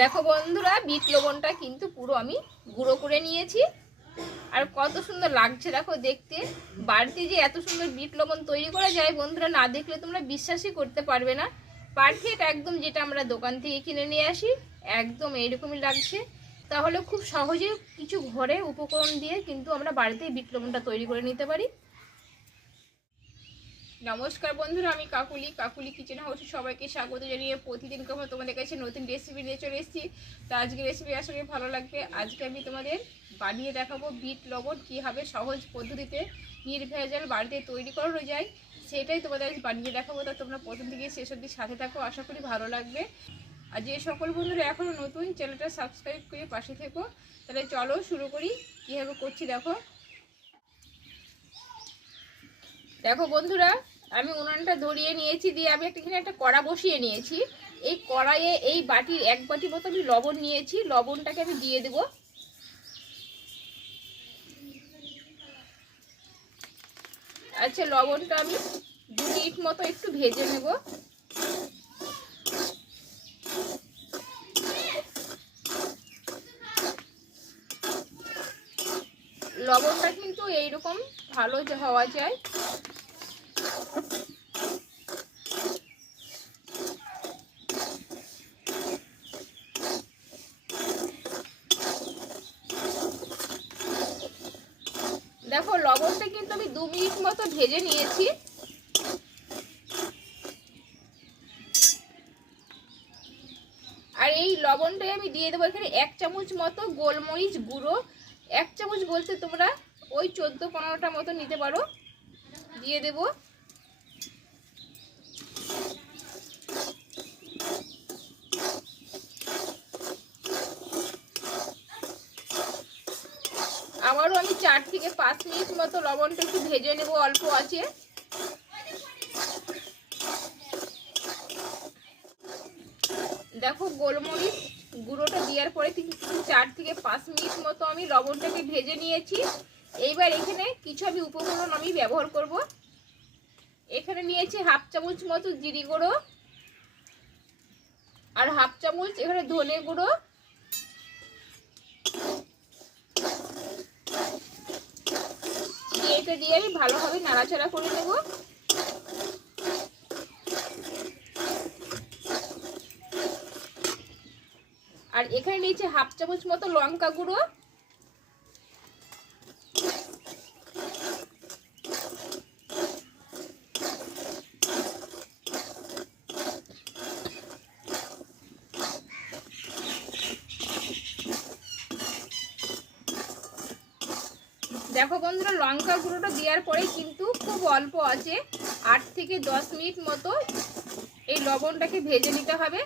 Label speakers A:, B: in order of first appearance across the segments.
A: দেখো বন্ধুরা, বিট লবণটা কিন্তু পুরো আমি গুঁড়ো করে নিয়েছি। আর কত সুন্দর লাগছে দেখো দেখতে। বাড়িতে যে এত সুন্দর বিট লবণ তৈরি করা যায় বন্ধুরা, না দেখলে তোমরা বিশ্বাসই করতে পারবে না। পারফেক্ট একদম যেটা আমরা দোকান থেকে কিনে নিয়ে আসি, একদম এইরকমই লাগছে। তাহলে খুব সহজে কিছু ঘরে উপকরণ দিয়ে কিন্তু আমরা বাড়িতেই বিট লবণটা তৈরি করে নিতে পারি। নমস্কার বন্ধুরা, আমি কাকুলি। কাকুলি কিচেন হাউসে সবাইকে স্বাগত জানিয়ে প্রতিদিন কেমন তোমাদের কাছে নতুন রেসিপি নিয়ে চলে এসেছি। তো আজকে রেসিপি আসলে ভালো লাগবে। আজকে আমি তোমাদের বানিয়ে দেখাবো বিট লবণ কীভাবে সহজ পদ্ধতিতে নির্ভেজাল বাড়িতে তৈরি করানো যায়। সেটাই তোমাদের আজ বানিয়ে দেখাবো। তা তোমরা প্রথম থেকে শেষ অবধি সাথে থাকো। আশা করি ভালো লাগবে। আর যে সকল বন্ধুরা এখনও নতুন, চ্যানেলটা সাবস্ক্রাইব করে পাশে থেকো। তাহলে চলো শুরু করি। কীভাবে করছি দেখো। দেখো বন্ধুরা, আমি উনানটা ধরিয়ে নিয়েছি দিয়ে আমি একটা এখানে একটা কড়া বসিয়ে নিয়েছি। এই কড়াইয়ে এই বাটির এক বাটি মতো আমি লবণ নিয়েছি, লবণটাকে আমি দিয়ে দেব। আচ্ছা লবণটা আমি দু মিনিট মতো একটু ভেজে নেব। লবণটা এইরকম ভালো হওয়া যায়। দেখো, লবণটা কিন্তু আমি দু মিনিট মতো ভেজে নিয়েছি। আর এই লবণটাই আমি দিয়ে দেবো এখানে এক চামচ মতো গোলমরিচ গুঁড়ো। এক চামচ বলতে তোমরা ওই চোদ্দ পনেরোটা মতো নিতে পারো। দিয়ে দেব। আবারও আমি চার থেকে পাঁচ মিনিট মতো লবণটা একটু ভেজে নেব, অল্প আছে। দেখো গোলমরিচ গুঁড়োটা দেওয়ার পরে চার থেকে পাঁচ মিনিট মতো আমি লবণটাকে ভেজে নিয়েছি। এইবার এখানে কিছু আমি উপকরণ আমি ব্যবহার করব। এখানে নিয়েছি হাফ চামচ মতো জিরি গুঁড়ো আর হাফ চামচ এখানে ধনে গুঁড়ো। এটা দিয়ে আমি ভালোভাবে নাড়াচাড়া করে নেব। আর এখানে নিয়েছি হাফ চামচ মতো লঙ্কা গুঁড়ো। দেখো বন্ধুরা, লঙ্কা গুঁড়োটা দেওয়ার পরে কিন্তু খুব অল্প আছে, আট থেকে দশ মিনিট মতো এই লবণটাকে ভেজে নিতে হবে।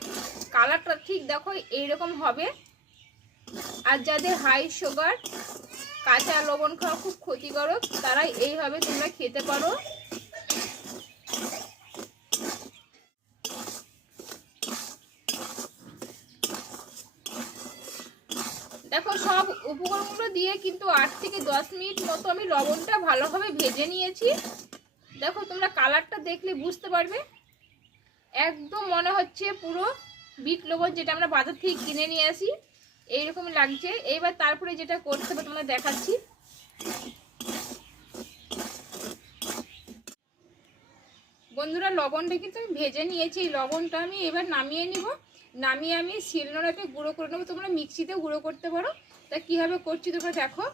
A: কালারটা ঠিক দেখো এইরকম হবে। আর যাদের হাই সুগার কাঁচা লবণ খাওয়া খুব ক্ষতিকারক তারা এইভাবে তোমরা খেতে পারো দেখো সব উপকরণগুলো দিয়ে কিন্তু আট থেকে দশ মিনিট মতো আমি লবণটা ভালোভাবে ভেজে নিয়েছি। দেখো, তোমরা কালারটা দেখলে বুঝতে পারবে। একদম মনে হচ্ছে পুরো বিট লবণ যেটা আমরা বাজার থেকে কিনে নিয়ে আসি। এইরকম লাগছে। এইবার তারপরে যেটা করতে হবে তোমরা দেখাচ্ছি। বন্ধুরা, লবণটা কিন্তু আমি ভেজে নিয়েছি। লবণটা আমি এবার নামিয়ে নিব। নামিয়ে আমি শিলনোড়াতে গুঁড়ো করে নেব। তোমরা মিক্সিতে গুঁড়ো করতে পারো। তা কীভাবে করছি তোমরা দেখো।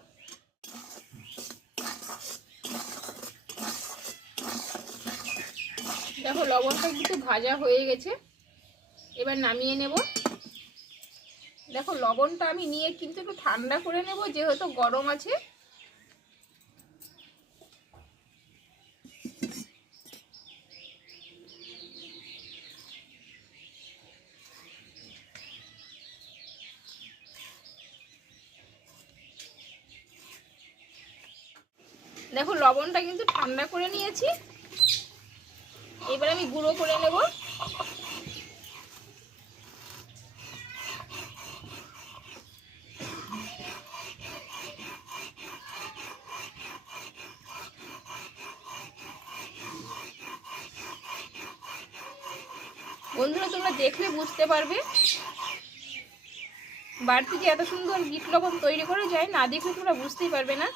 A: দেখো, লবণটা কিন্তু ভাজা হয়ে গেছে। এবার নামিয়ে নেব। দেখো, লবণটা আমি নিয়ে কিন্তু একটু ঠান্ডা করে নেব, যেহেতু গরম আছে। দেখো, লবণটা কিন্তু ঠান্ডা করে নিয়েছি। এবার আমি গুঁড়ো করে নেব। বন্ধুরা, তোমরা দেখলে বুঝতে পারবে। বাড়তি যে এত সুন্দর বিট লবণ তৈরি করা যায়, না দেখলে তোমরা বুঝতেই পারবে না।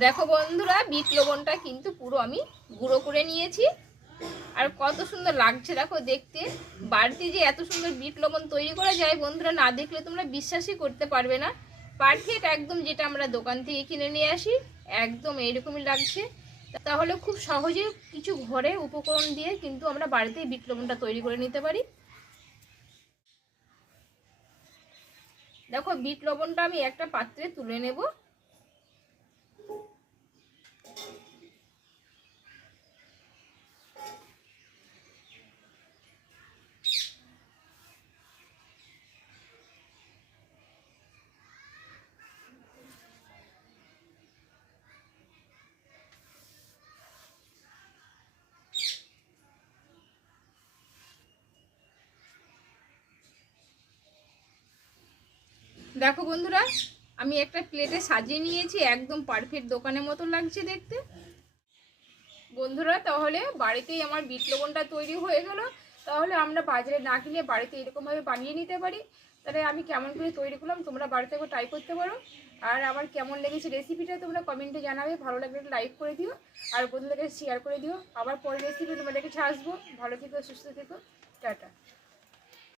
A: দেখো বন্ধুরা, বিট লবণটা কিন্তু পুরো আমি গুঁড়ো করে নিয়েছি। আর কত সুন্দর লাগছে, দেখো দেখতে। বাড়তি যে এত সুন্দর বিট লবণ তৈরি করা যায় বন্ধুরা, না দেখলে তোমরা বিশ্বাসই করতে পারবে না। পারফেক্ট একদম যেটা আমরা দোকান থেকে কিনে নিয়ে আসি, একদম এইরকমই লাগছে। তাহলে খুব সহজে কিছু ঘরে উপকরণ দিয়ে কিন্তু আমরা বাড়িতেই বিট লবণটা তৈরি করে নিতে পারি। দেখো বিট লবণটা আমি একটা পাত্রে তুলে নেব। দেখো বন্ধুরা, আমি একটা প্লেটে সাজিয়ে নিয়েছি, একদম পারফেক্ট দোকানের মতো লাগছে দেখতে। বন্ধুরা, তাহলে বাড়িতেই আমার বিট লবণটা তৈরি হয়ে গেল। তাহলে আমরা বাজারে না কিনে বাড়িতে এরকমভাবে বানিয়ে নিতে পারি। তাহলে আমি কেমন করে তৈরি করলাম, তোমরা বাড়িতে একবার ট্রাই করতে পারো। আর আমার কেমন লেগেছে রেসিপিটা তোমরা কমেন্টে জানাবে। ভালো লাগলে লাইক করে দিও, আর বন্ধুদেরকে শেয়ার করে দিও। আবার পরের রেসিপি তোমাদের কাছে আসব। ভালো থেকো, সুস্থ থেকো। টাটা।